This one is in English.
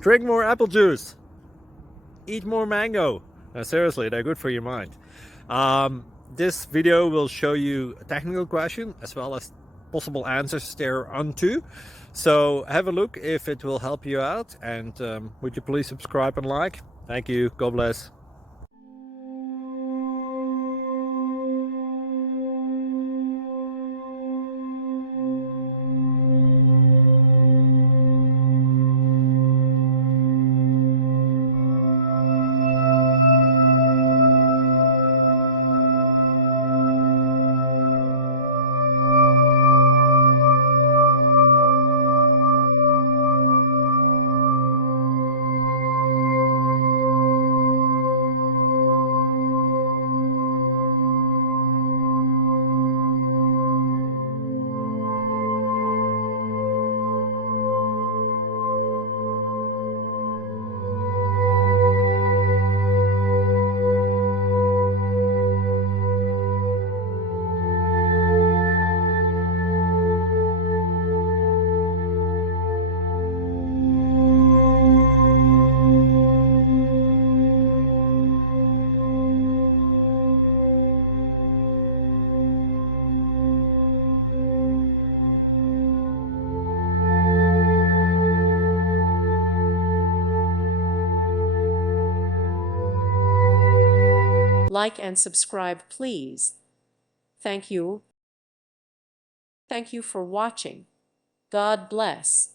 Drink more apple juice. Eat more mango. Seriously, they're good for your mind. This video will show you a technical question as well as possible answers thereunto. So have a look if it will help you out, and would you please subscribe and like? Thank you. God bless. Like and subscribe, please. Thank you. Thank you for watching. God bless.